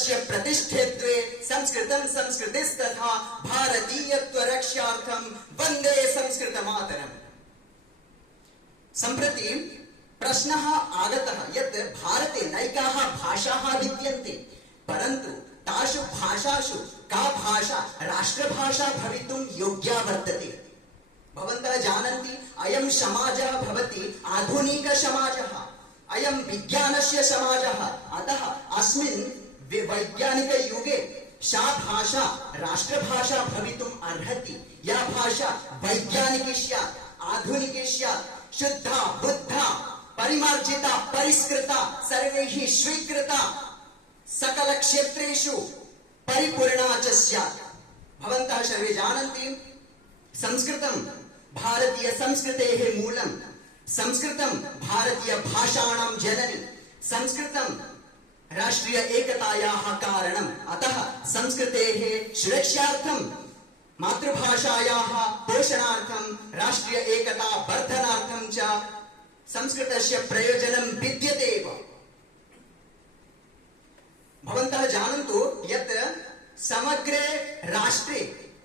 संस्कृतस्य प्रतिष्ठेत्वे संस्कृतं संस्कृतिस्तथा भारतीयत्व रक्षार्थं वन्दे संस्कृतमातरम्। सम्प्रति प्रश्नः आगतः यत् भारते नैकाः भाषाः विद्यन्ते, परन्तु तासु भाषासु का भाषा राष्ट्रभाषा भवितुं योग्या वर्तते? भवन्तः जानन्ति, अयं समाजः भवति आधुनिक समाजः, अयं विज्ञानस्य समाजः। अतः अस्मिन् वैज्ञानिक युगे सा भाषा राष्ट्रभाषा भवितुम् अर्हति, या भाषा वैज्ञानिकी स्यात्, आधुनिकी स्यात्, शुद्धा बुद्धा परिमार्जिता परिष्कृता सर्वैः स्वीकृता सकल क्षेत्रेषु परिपूर्णा च स्यात्। भवन्तः सर्वे जानन्ति, संस्कृतं भारतीय संस्कृतेः मूलं, संस्कृतं भारतीय भाषाणां जननी, संस्कृतं राष्ट्रीय एकतायाः कारणम्। अतः संस्कृतेः सुरक्षार्थं, मातृभाषायाः पोषणार्थं, राष्ट्रीय एकता वर्धनार्थं च संस्कृतस्य प्रयोजनं विद्यते एव। भवन्तः जानन्तु यत् समग्रे राष्ट्रे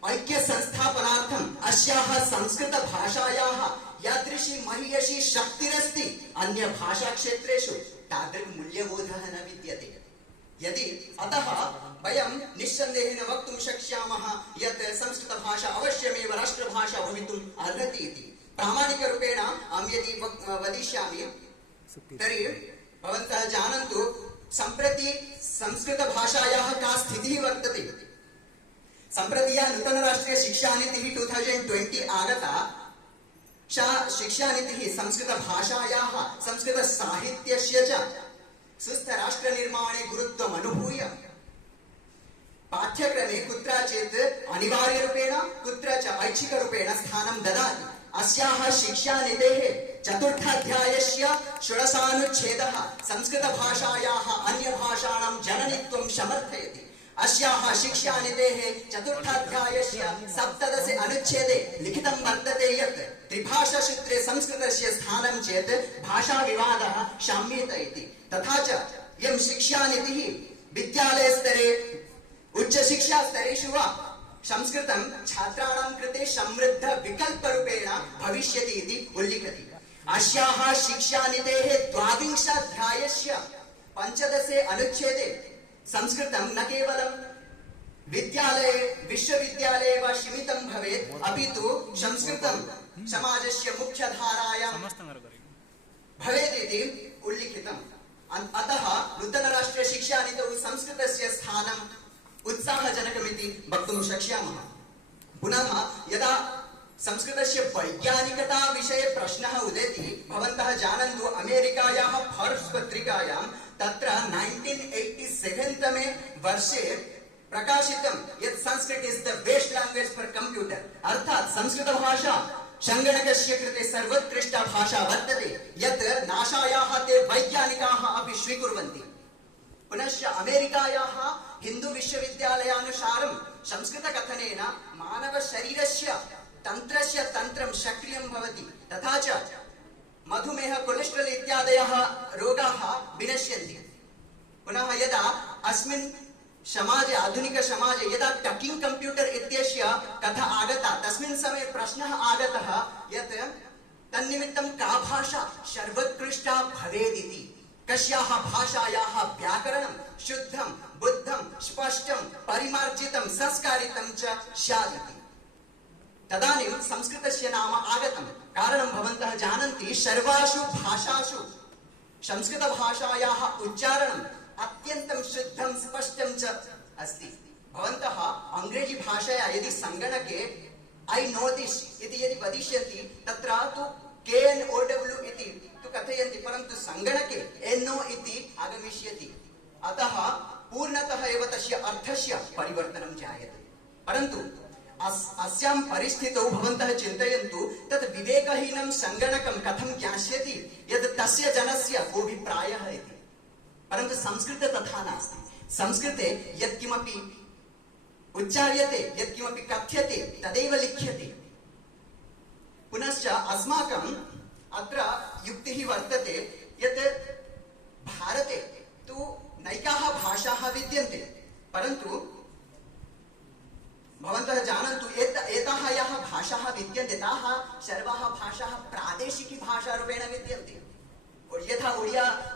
ऐक्य संस्थापनार्थम् अस्याः संस्कृत भाषायाः यादृशी महीयसी शक्तिरस्ति, अन्य भाषा क्षेत्रेषु तादृक् मूल्यबोधः न विद्यते। यदि अतः वयं निस्सन्देहेन वक्तुं शक्ष्यामः यत् संस्कृत भाषा अवश्यमेव राष्ट्रभाषा भवितुम् अर्हति इति। प्रामाणिकरूपेण अहं यदि वदिष्यामि तर्हि भवन्तः जानन्तु, सम्प्रति संस्कृत भाषायाः का स्थितिः वर्तते। सम्प्रति या नूतन राष्ट्रीय शिक्षा नीतिः 2020 आगता, सा शिक्षा नीतिः संस्कृत भाषायाः, संस्कृत साहित्यस्य च सुस्थ राष्ट्र निर्माणे गुरुत्वम् अनुभूय पाठ्यक्रमे कुत्रचित् अनिवार्यरूपेण कुत्र च ऐच्छिकरूपेण स्थानं ददाति। अस्याः शिक्षा नीतेः चतुर्थाध्यायस्य षोडशानुच्छेदः संस्कृत भाषायाः अन्य भाषाणां जननीत्वं समर्थयति। अस्याः शिक्षा नीतेः चतुर्थाध्यायस्य 17 अनुच्छेदे लिखितं वर्तते यत् त्रिभाषासूत्रे संस्कृतस्य स्थानं चेत् भाषा विवादः शाम्येत इति। तथा च इयं शिक्षा नीतिः विद्यालयस्तरे उच्च शिक्षा स्तरेषु वा संस्कृतं छात्राणां कृते समृद्ध विकल्परूपेण भविष्यति इति उल्लिखति। अस्याः शिक्षा नीतेः 12 अध्यायस्य 15 अनुच्छेदे संस्कृतं न केवलं विद्यालये विश्वविद्यालये वा सीमितं भवेत्, अपि तु संस्कृतं समाजस्य मुख्यधारायां भवेत् इति उल्लिखितम्। अतः नूतन राष्ट्रीय शिक्षा नीतौ संस्कृतस्य स्थानम् उत्साहजनकमिति वक्तुं शक्ष्यामः। पुनः यदा संस्कृतस्य वैज्ञानिकता विषये प्रश्नः उदेति, भवन्तः जानन्तु अमेरिकायाः फोर्ब्स् पत्रिकायां तत्र 1987 तमे वर्षे प्रकाशितं यत् Sanskrit is the best language for computer, अर्थात् संस्कृत भाषा संगणकस्य कृते सर्वोत्कृष्टा भाषा वर्तते, यत् नासायाः ते वैज्ञानिकाः अपि स्वीकुर्वन्ति। पुनश्च अमेरिकायाः हिंदू विश्वविद्यालयानुसारं संस्कृत कथनेन मानव शरीरस्य तंत्रस्य तंत्रं सक्रियं भवति, तथा च मधुमेह कोलेस्ट्राल इत्यादयः रोगाः विनश्यन्ति। पुनः यदा अस्मिन् समाजे आधुनिक समाजे यदा टकिंग कंप्यूटर इत्यस्य कथा आगता, तस्मिन् समये प्रश्नः आगतः यत् तन्निमित्तं का भाषा सर्वोत्कृष्टा भवेदिति, कस्याः भाषायाः व्याकरणं शुद्धं बुद्धं स्पष्टं परिमार्जितं संस्कारितं च स्यादिति। तदानीं संस्कृतस्य नाम आगतं। कारणं भवन्तः जानन्ति, सर्वासु भाषासु संस्कृत भाषायाः उच्चारणम् अत्यन्तं शुद्धं स्पष्टं च अस्ति। भवन्तः अंग्रेजी भाषाया यदि संगणके I know this इति यदि वदिष्यन्ति, तत्र तु KNOW इति तु कथयन्ति, परन्तु संगणके NO इति आगमिष्यति। अतः पूर्णतः एव तस्य अर्थस्य परिवर्तनं जायते। परन्तु अस्यां परिस्थितौ भवन्तः चिन्तयन्तु, तत् विवेकहीनं संगणकं कथं ज्ञास्यति यत् तस्य जनस्य कोऽभिप्रायः इति। परन्तु संस्कृते तथा नास्ति। संस्कृते यत्किमपि उच्चार्यते, यत्किमपि कथ्यते तदेव लिख्यते। पुनश्च अस्माकं अत्र युक्तिः वर्तते यत् भारते तु नैकाः भाषाः विद्यन्ते, परन्तु भवन्तः जानन्तु एताः याः भाषाः विद्यन्ते ताः सर्वाः भाषाः प्रादेशिकी भाषारूपेण विद्यन्ते। यथा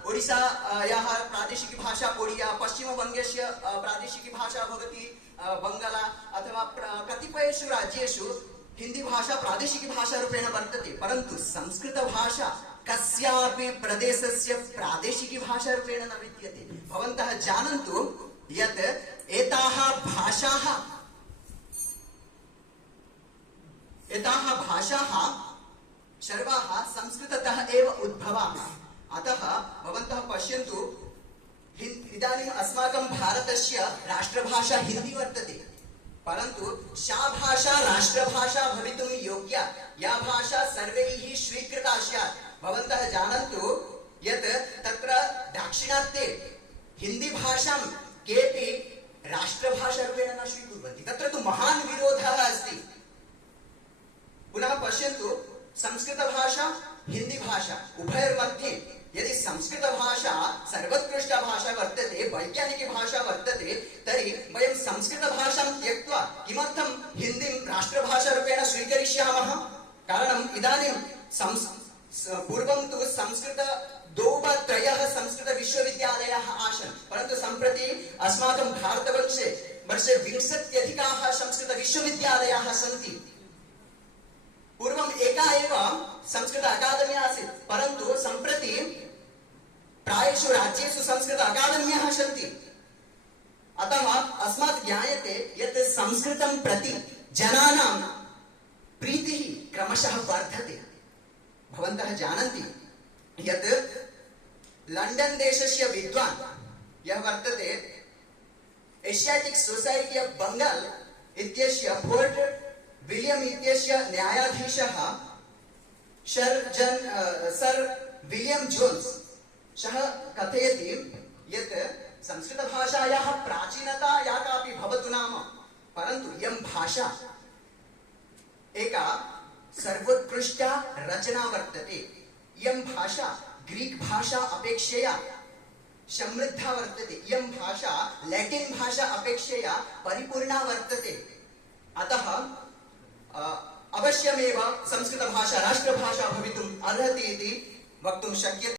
ओडिसा याः प्रादेशिकी भाषा ओडिया, पश्चिमबङ्गस्य प्रादेशिकी भाषा भवति बङ्गाला, अथवा कतिपयेषु राज्येषु हिंदी भाषा प्रादेशिकी भाषारूपेण वर्तते, परन्तु संस्कृत भाषा कस्यापि प्रदेशस्य प्रादेशिकी भाषारूपेण न विद्यते। भवन्तः जानन्तु यत् एताः भाषाः सर्वाः संस्कृततः एव उद्भवाः। अतः भवन्तः पश्यन्तु, इदानीम् अस्माकं भारतस्य राष्ट्रभाषा हिंदी वर्तते, परन्तु सा भाषा राष्ट्रभाषा भवितुं योग्या, या भाषा सर्वैः स्वीकृता स्यात्। भवन्तः जानन्तु यत् तत्र दाक्षिणात्ये हिंदी भाषां केऽपि राष्ट्रभाषारूपेण न स्वीकुर्वन्ति, तत्र तु महान् विरोधः अस्ति। पुनः पश्यन्तु, संस्कृत भाषा हिंदी भाषा उभयोर्मध्ये यदि संस्कृत भाषा सर्वोत्कृष्टा भाषा वर्तते, वैज्ञानिकी भाषा वर्तते, तर्हि वयं संस्कृत भाषां त्यक्त्वा किमर्थं हिंदीं राष्ट्रभाषारूपेण स्वीकरिष्यामः? कारणम् इदानीं पूर्वं तु संस्कृत 2 वा 3 संस्कृत विश्वविद्यालयाः आसन्, परन्तु सम्प्रति अस्माकं भारतवर्षे 20 संस्कृत विश्वविद्यालयाः सन्ति। पूर्वम् एका एव संस्कृत अकादमी आसीत्, परन्तु सम्प्रति प्रायेषु राज्येषु संस्कृत अकादम्यः सन्ति। अतः अस्मात् ज्ञायते यत् संस्कृतं प्रति जनानां प्रीतिः क्रमशः वर्धते। भवन्तः जानन्ति यत् लण्डन् देशस्य विद्वान् यः वर्तते, एशियाटिक सोसाइटी ऑफ बंगाल इत्यस्य फोर्ट विलियम इत्यस्य न्यायाधीशः सर विलियम जोन्स सः कथयति यत् संस्कृतभाषायाः प्राचीनता या कापि भवतु नाम, परन्तु इयं भाषा एका सर्वोत्कृष्टा रचना वर्तते। इयं भाषा ग्रीक भाषा अपेक्षया समृद्धा वर्तते, इयं भाषा लैटिन भाषा अपेक्षया परिपूर्णा वर्तते। अतः अवश्यमेव संस्कृत भाषा राष्ट्रभाषा भवितुम् अर्हति इति वक्तुं शक्यते।